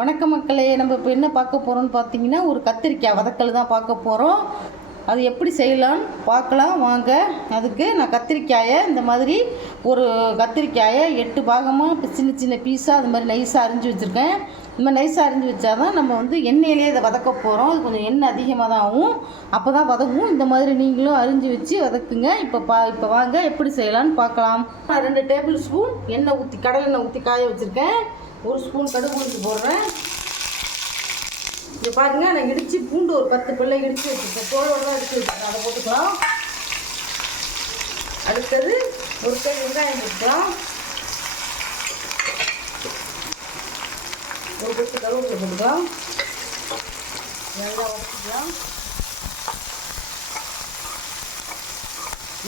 வணக்கம் மக்களே, நம்ம இப்போ என்ன பார்க்க போகிறோம்னு பார்த்தீங்கன்னா ஒரு கத்திரிக்காய் வதக்கல் தான் பார்க்க போகிறோம். அது எப்படி செய்யலான்னு பார்க்கலாம் வாங்க. அதுக்கு நான் கத்திரிக்காயை இந்த மாதிரி ஒரு கத்திரிக்காயை 8 பாகமாக சின்ன சின்ன பீஸாக அது மாதிரி நைஸாக அரிஞ்சு வச்சுருக்கேன். இந்த மாதிரி நைஸாக அரிஞ்சு வச்சா தான் நம்ம வந்து எண்ணெயிலே இதை வதக்க போகிறோம். அது கொஞ்சம் எண்ணெய் அதிகமாக தான் ஆகும், அப்போ தான் வதக்கும். இந்த மாதிரி நீங்களும் அரிஞ்சு வச்சு வதக்குங்க. இப்போ வாங்க எப்படி செய்யலான்னு பார்க்கலாம். நான் 2 டேபிள் ஸ்பூன் எண்ணெய் ஊற்றி கடலெண்ணெய் ஊற்றி காய வச்சுருக்கேன். 1 ஸ்பூன் கடுகு உளுந்து போடுறேன். இங்கே பாருங்கள், நான் இடித்து பூண்டு ஒரு 10 பிள்ளை இடித்து வச்சுருக்கேன். தோலோடு தான் இடித்து வச்சுருக்கேன், அதை போட்டுக்கலாம். அடுத்தது ஒரு கை வெங்காயம் போட்டுக்கலாம். ஒரு கொத்து கருவேப்பிலை போட்டுக்கலாம். நல்லா வச்சுக்கலாம்.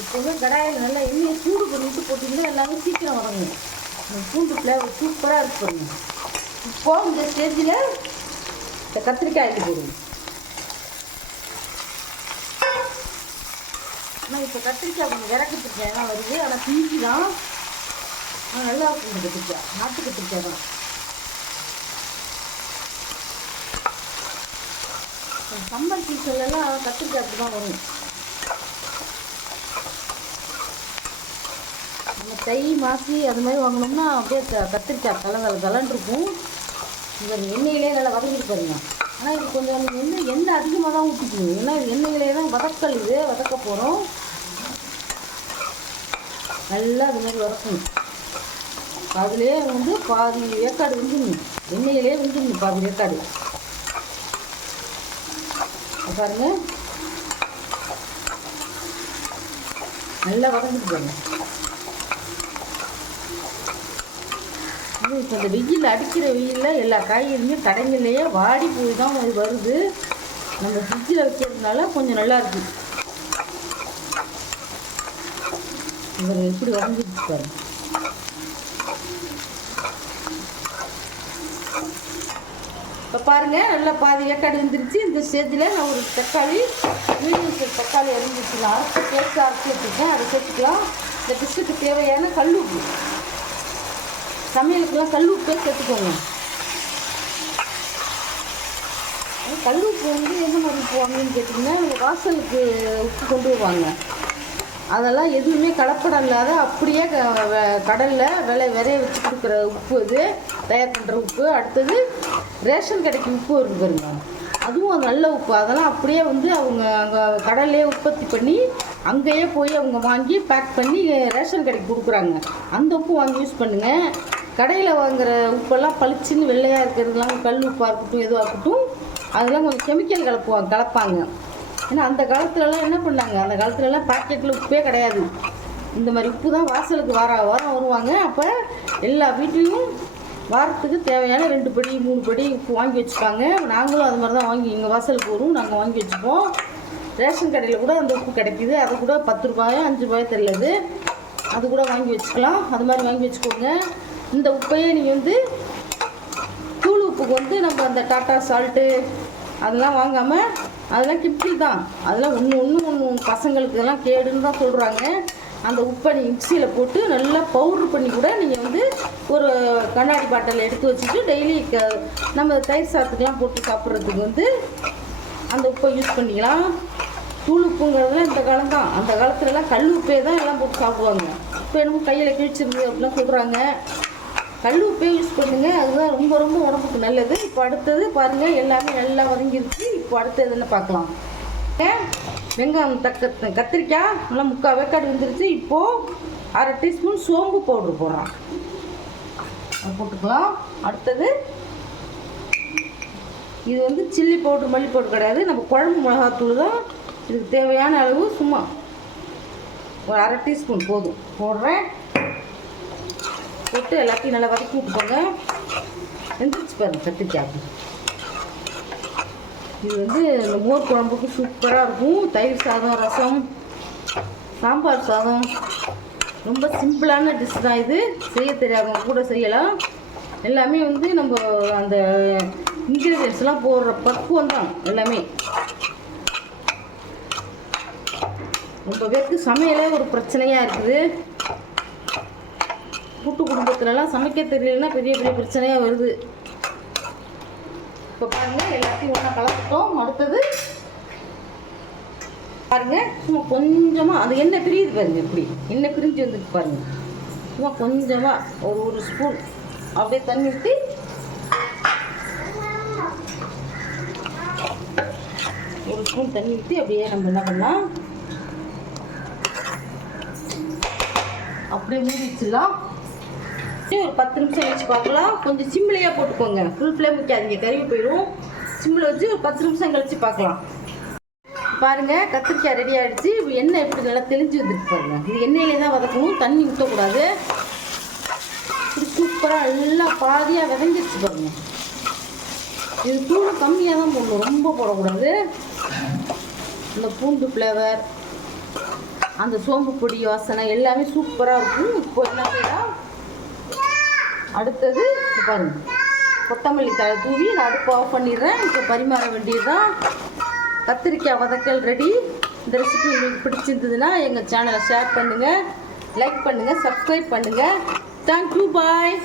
இப்போவே கடாயில் நல்லா எண்ணெயை சூடு பண்ணிவிட்டு போட்டிங்கன்னா எல்லாமே சீக்கிரம் வதங்கும். பூண்டு ஃப்ளேவர் சூப்பராக இருக்கு பாருங்க. இப்போ இந்த ஸ்டேஜில் இந்த கத்திரிக்காய் எடுத்து போடுங்க. ஆனால் இப்போ கத்திரிக்காய் கொஞ்சம் இறக்கத்துக்கு ஏன்னா வருது, ஆனால் பீச்சு தான். ஆனால் நல்லா இருக்கும் இந்த கத்திரிக்காய், நாட்டு கத்திரிக்காய் தான். சம்மர் சீசன்லாம் கத்திரிக்காய் அப்படி தான் வரும். நம்ம தை மாசி அது மாதிரி வாங்கினோம்னா அப்படியே கத்திரிக்காய் கலன்னு இருக்கும். இந்த எண்ணெயிலே நல்லா வதக்கிட்டு பாருங்க. ஆனால் இது கொஞ்சம் எண்ணெய் அதிகமாக தான் ஊற்றிக்கணும். ஏன்னா இது எண்ணெயிலே தான் வதக்கல், இது வதக்க போகிறோம். நல்லா அது மாதிரி வதக்கணும். அதுலேயே வந்து பாதி வேக்காடு வெந்துடணும், எண்ணெயிலே வெந்துடணும் பாதி வேக்காடு. பாருங்க, நல்லா வதக்கிட்டு பாருங்க. இப்போ இந்த வெயில் அடிக்கிற வெயிலில் எல்லா காய்கறியுமே கடைங்கள்லேயே வாடி போய் தான் அது வருது. நம்ம ஃப்ரிட்ஜில் வைக்கிறதுனால கொஞ்சம் நல்லா இருக்குது. இவர் எப்படி வதங்கிடுச்சு பாருங்க. இப்போ பாருங்கள், நல்லா பாதி வேக்காடு வந்துருச்சு. இந்த ஸ்டேஜில் நான் ஒரு தக்காளி, மீடியம் சைஸ் தக்காளி அரிஞ்சிச்சு, நான் அரைச்சி வச்சுருக்கேன், அதை சேர்த்துக்கலாம். இந்த பிஸ்கட்டுக்கு தேவையான கல் உப்பு, சமையலுக்கெல்லாம் கல் உப்பே சேர்த்துக்கோங்க. கல் உப்பு வந்து எந்த மாதிரி போவாங்கன்னு கேட்டிங்கன்னா, வாசலுக்கு உப்பு கொண்டு வருவாங்க. அதெல்லாம் எதுவுமே கலப்படம் இல்லாத அப்படியே கடலில் விளைய வச்சு கொடுக்குற உப்பு, இது தயார் பண்ணுற உப்பு. அடுத்தது ரேஷன் கடைக்கு உப்பு இருக்கு பாருங்க, அதுவும் அது நல்ல உப்பு. அதெல்லாம் அப்படியே வந்து அவங்க அங்கே கடல்லே உற்பத்தி பண்ணி அங்கேயே போய் அவங்க வாங்கி பேக் பண்ணி ரேஷன் கடைக்கு கொடுக்குறாங்க. அந்த உப்பு வாங்கி யூஸ் பண்ணுங்கள். கடையில் வாங்குகிற உப்பெல்லாம் பளிச்சுன்னு வெள்ளையாக இருக்கிறதுலாம் கல் உப்பாக இருக்கட்டும், எதுவாக இருக்கட்டும், அதெல்லாம் கொஞ்சம் கெமிக்கல் கலப்பாங்க. ஏன்னா அந்த காலத்துலலாம் என்ன பண்ணாங்க, அந்த காலத்துலலாம் பாக்கெட்டில் உப்பே கிடையாது. இந்த மாதிரி உப்பு தான் வாசலுக்கு வாரம் வருவாங்க. அப்போ எல்லா வீட்லேயும் வாரத்துக்கு தேவையான 2 படி 3 படி உப்பு வாங்கி வச்சுப்பாங்க. நாங்களும் அது மாதிரி தான் வாங்கி எங்கள் வாசலுக்கு வரும், நாங்கள் வாங்கி வச்சுப்போம். ரேஷன் கடையில் கூட அந்த உப்பு கிடைக்கிது, அது கூட 10 ரூபாயோ 5 ரூபாயோ தெரியாது, அது கூட வாங்கி வச்சுக்கலாம். அது மாதிரி வாங்கி வச்சுக்கோங்க. இந்த உப்பையே நீங்கள் வந்து தூள் உப்புக்கு வந்து நம்ம அந்த டாட்டா சால்ட்டு அதெல்லாம் வாங்காமல், அதெல்லாம் கிப்டில் தான், அதெல்லாம் ஒன்று பசங்களுக்கு இதெல்லாம் கேடுன்னு தான் சொல்கிறாங்க. அந்த உப்பை நீங்கள் மிக்சியில் போட்டு நல்லா பவுட்ரு பண்ணி கூட நீங்கள் வந்து ஒரு கண்ணாடி பாட்டில் எடுத்து வச்சுட்டு டெய்லி நம்ம தயிர் சாதத்துக்கெலாம் போட்டு சாப்பிட்றதுக்கு வந்து அந்த உப்பை யூஸ் பண்ணிக்கலாம். தூள் உப்புங்கிறதுலாம் இந்த காலம் தான். அந்த காலத்துலலாம் கல் உப்பே தான் எல்லாம் போட்டு சாப்பிடுவாங்க. இப்போ என்னமோ கையில் கிழிச்சிருந்து அப்படிலாம் சொல்கிறாங்க. கல் உப்பே யூஸ் பண்ணுங்கள், அதுதான் ரொம்ப ரொம்ப உடம்புக்கு நல்லது. இப்போ அடுத்தது பாருங்கள், எல்லாமே நல்லா வதங்கிருச்சு. இப்போ அடுத்தது என்ன பார்க்கலாம். வெங்காயம் கத்திரிக்காய் நல்லா 3/4 வேக்காடு வந்துருச்சு. இப்போது 1/2 டீஸ்பூன் சோம்பு பவுட்ரு போடுறோம், அது போட்டுக்கலாம். அடுத்தது இது வந்து சில்லி பவுட்ரு மல்லி பவுட்ரு கிடையாது, நம்ம குழம்பு மிளகாத்தூள் தான். இதுக்கு தேவையான அளவு சும்மா ஒரு 1/2 டீஸ்பூன் போதும் போடுறேன். போட்டு எல்லாத்தையும் நல்லா வதக்கி விட்டுக்கோங்க. வெந்துருச்சு பாருங்க கத்திரிக்காய். இது வந்து இந்த மோர் குழம்புக்கு சூப்பராக இருக்கும். தயிர் சாதம், ரசம், சாம்பார் சாதம், ரொம்ப சிம்பிளான டிஷ் தான் இது. செய்ய தெரியாதவங்க கூட செய்யலாம். எல்லாமே வந்து நம்ம அந்த இன்க்ரீடியன்ஸ்லாம் போடுற பக்குவம் தான் எல்லாமே. ரொம்ப பேருக்கு சமையலே ஒரு பிரச்சனையாக இருக்குது. கூட்டு குடும்பத்துலலாம் சமைக்க தெரியலன்னா பெரிய பெரிய பிரச்சனையாக வருது. இப்போ பாருங்கள் எல்லாத்தையும் ஒன்றா கலந்துட்டோம். அடுத்தது பாருங்கள் சும்மா கொஞ்சமாக அந்த எண்ணெய் பிரியுது பாருங்கள், இப்படி எண்ணெய் பிரிஞ்சு வந்துருக்கு பாருங்கள். சும்மா கொஞ்சமாக ஒரு ஸ்பூன் அப்படியே தண்ணி ஊற்றி ஒரு ஸ்பூன் தண்ணி ஊற்றி அப்படியே நம்ம என்ன பண்ணலாம், அப்படியே மூடி வச்சிடலாம். ஒரு 10 நிமிஷம் வச்சு பார்க்கலாம். கொஞ்சம் சிம்மிலையாக போட்டுக்கோங்க, ஃபுல் ஃப்ளேம் வைக்காதீங்க, கருவி போயிடும். சிம்மில் வச்சு ஒரு 10 நிமிஷம் கழிச்சு பார்க்கலாம். பாருங்கள் கத்திரிக்காய் ரெடி ஆகிடுச்சு. எண்ணெய் எப்படி நல்லா தெளிஞ்சு வந்துருக்கு பாருங்கள். இது எண்ணெயிலே தான் வதக்கணும், தண்ணி ஊற்றக்கூடாது. இப்படி சூப்பராக எல்லாம் பாதியாக விதங்கிடுச்சு பாருங்கள். இது தூள் கம்மியாக தான் போடணும், ரொம்ப போடக்கூடாது. இந்த பூண்டு ஃப்ளேவர், அந்த சோம்பு பொடி வாசனை எல்லாமே சூப்பராக இருக்கும். இப்போ என்ன செய்யலாம், அடுத்தது பாருங்கள் கொத்தமல்லி தழை தூவி நான் அடுப்பு ஆஃப் பண்ணிடுறேன். இப்போ பரிமாற வேண்டியது தான். கத்திரிக்காய் வதக்கல் ரெடி. இந்த ரெசிபி உங்களுக்கு பிடிச்சிருந்ததுன்னா எங்கள் சேனலை ஷேர் பண்ணுங்கள், லைக் பண்ணுங்கள், சப்ஸ்கிரைப் பண்ணுங்கள். தேங்க்யூ, பாய்.